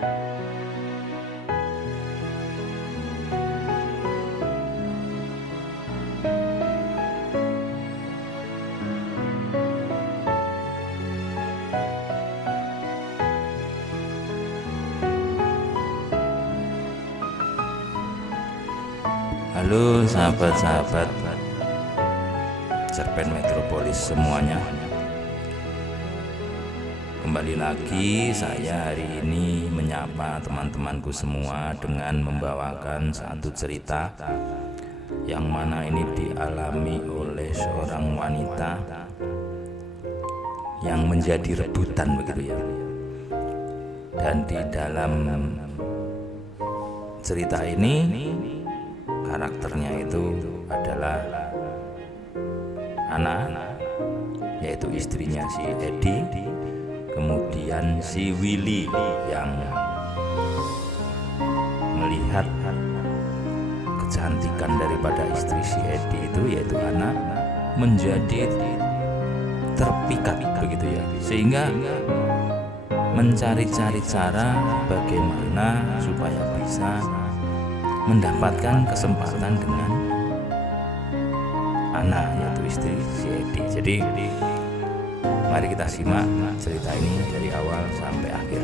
Halo sahabat-sahabat cerpen Metropolis semuanya. Kembali lagi saya hari ini menyapa teman-temanku semua dengan membawakan satu cerita yang mana ini dialami oleh seorang wanita yang menjadi rebutan begitu ya. Dan di dalam cerita ini karakternya itu adalah Ana, yaitu istrinya si Edi, kemudian si Willy yang melihat kecantikan daripada istri si Edi itu, yaitu Ana, menjadi terpikat begitu ya, sehingga mencari-cari cara bagaimana supaya bisa mendapatkan kesempatan dengan Ana, yaitu istri si Edi. Jadi mari kita simak cerita ini dari awal sampai akhir.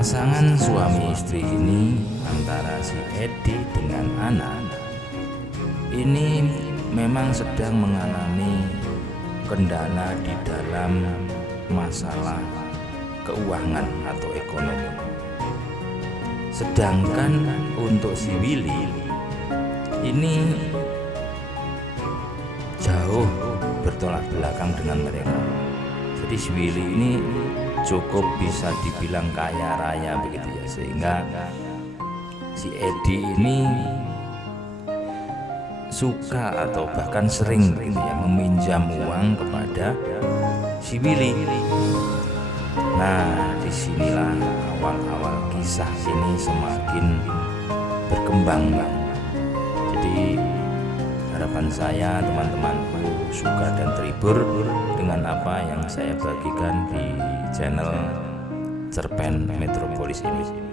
Pasangan suami istri ini antara si Edi dengan Ana ini memang sedang mengalami kendala di dalam masalah keuangan atau ekonomi. Sedangkan untuk si Willy ini jauh bertolak belakang dengan mereka. Jadi si Willy ini cukup bisa dibilang kaya raya begitu ya, sehingga si Edi ini suka atau bahkan sering gitu ya meminjam uang kepada si Willy. Nah, disinilah awal-awal kisah ini semakin berkembang, Bang. Jadi harapan saya teman-temanku suka dan terhibur dengan apa yang saya bagikan di channel Cerpen Metropolis ini.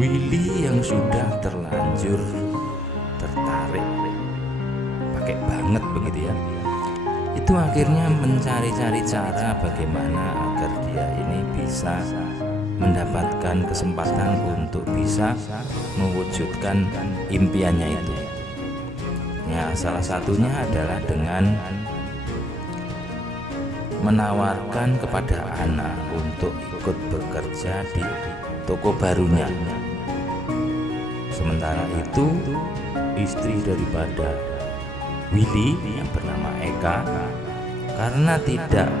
Willy yang sudah terlanjur tertarik pakai banget begitu ya, itu akhirnya mencari-cari cara bagaimana agar dia ini bisa mendapatkan kesempatan untuk bisa mewujudkan impiannya itu. Ya, salah satunya adalah dengan menawarkan kepada Ana untuk ikut bekerja di toko barunya. Sementara itu istri daripada Willy yang bernama Eka, karena tidak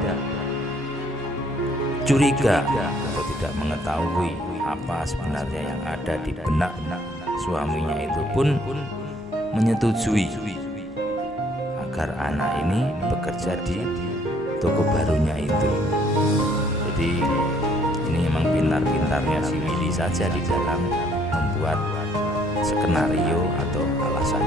curiga atau tidak mengetahui apa sebenarnya yang ada di benak suaminya, itu pun menyetujui agar anak ini bekerja di toko barunya itu. Jadi ini memang pintar-pintarnya si Willy saja di dalam membuat skenario atau alasan.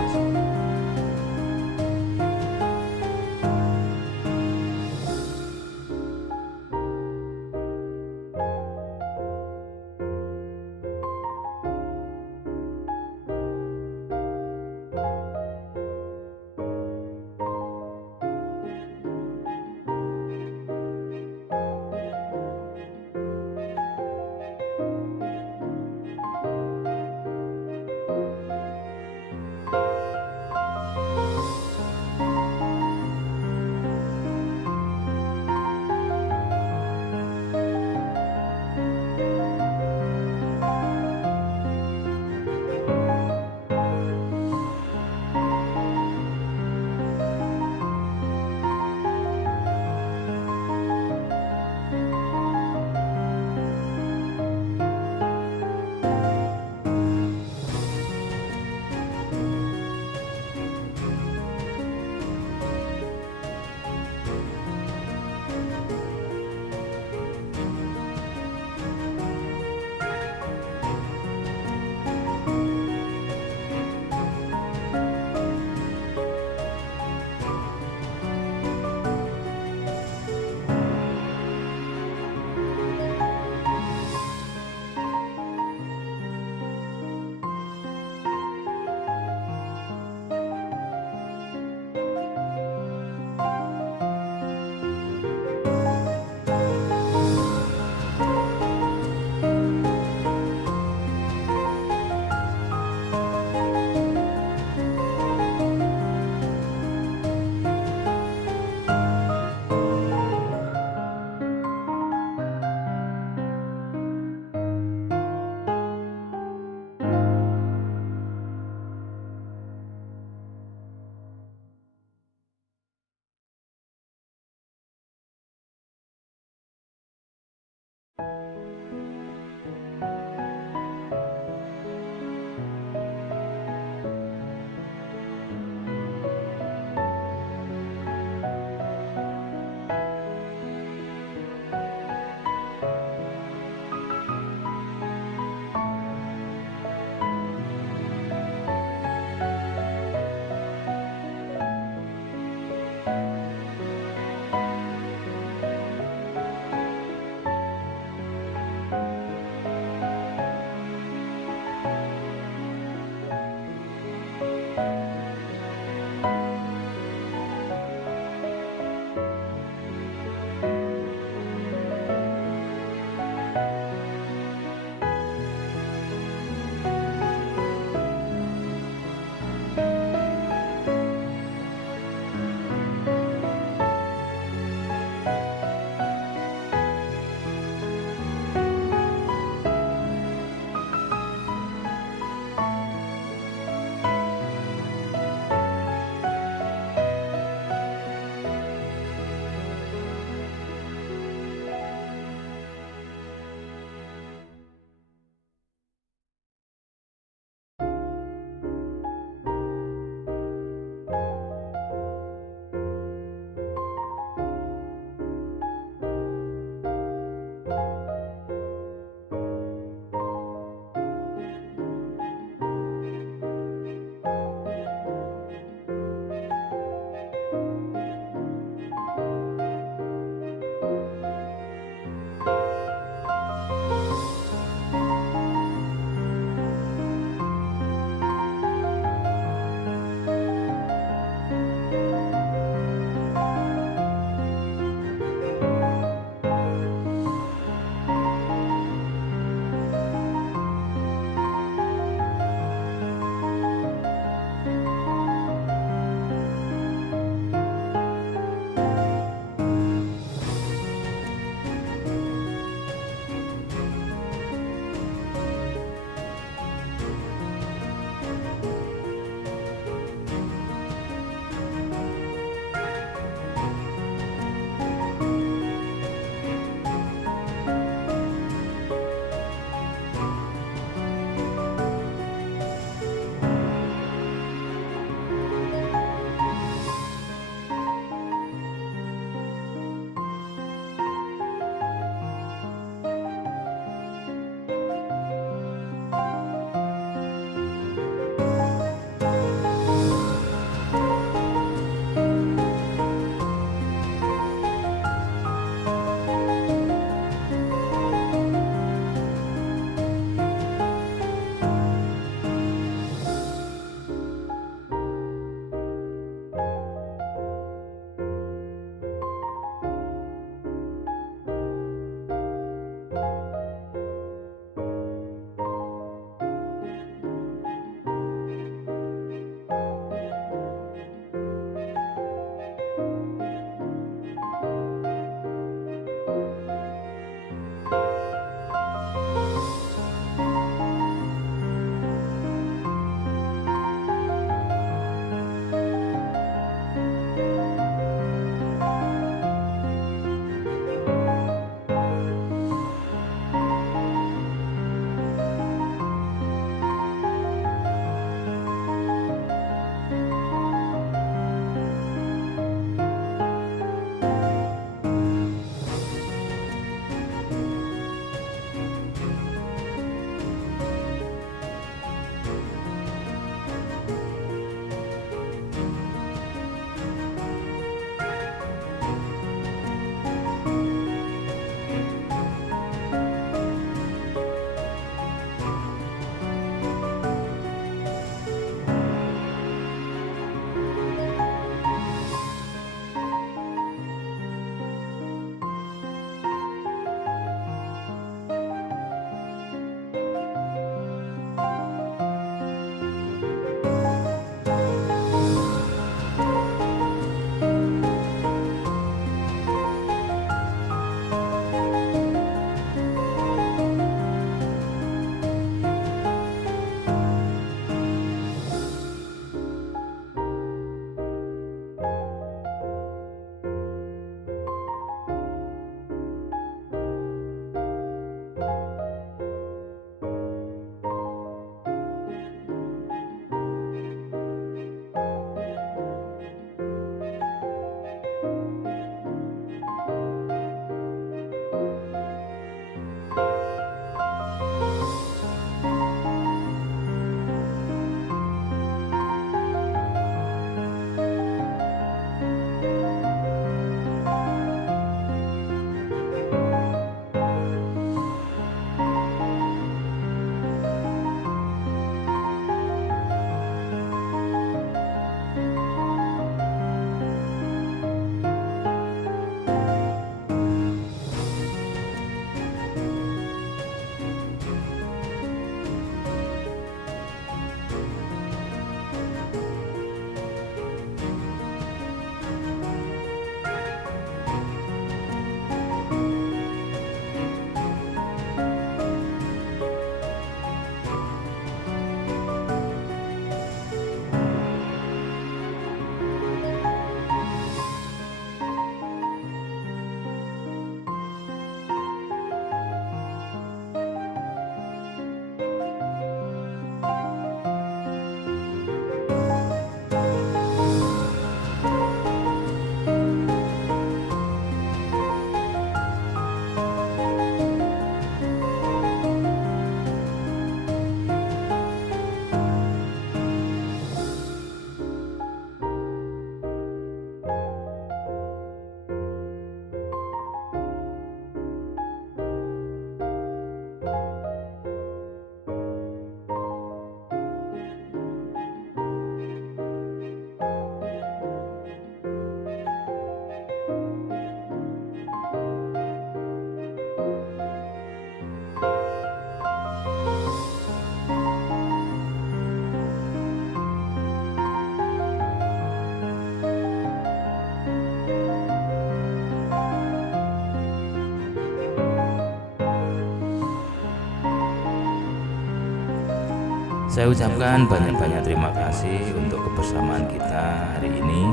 Saya ucapkan banyak-banyak terima kasih untuk kebersamaan kita hari ini,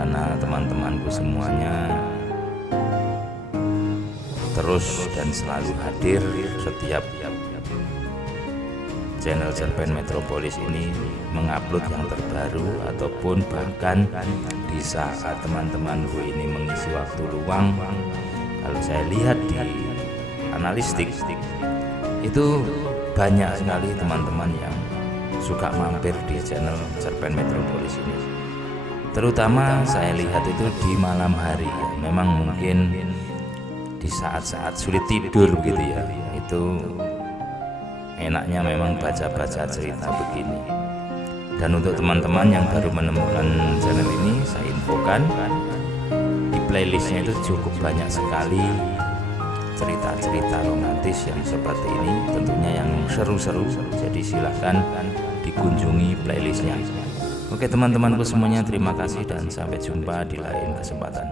karena teman-temanku semuanya terus dan selalu hadir setiap channel Cerpen Metropolis ini mengupload yang terbaru, ataupun bahkan di saat teman-temanku ini mengisi waktu luang. Kalau saya lihat di analistik itu banyak sekali teman-teman yang suka mampir di channel Cerpen Metropolis ini. Terutama saya lihat itu di malam hari ya. Memang mungkin di saat-saat sulit tidur begitu ya, itu enaknya memang baca-baca cerita begini. Dan untuk teman-teman yang baru menemukan channel ini, saya infokan di playlistnya itu cukup banyak sekali cerita-cerita romantis yang seperti ini, tentunya yang seru-seru. Jadi silahkan dikunjungi playlistnya. Oke teman-temanku semuanya, terima kasih dan sampai jumpa di lain kesempatan.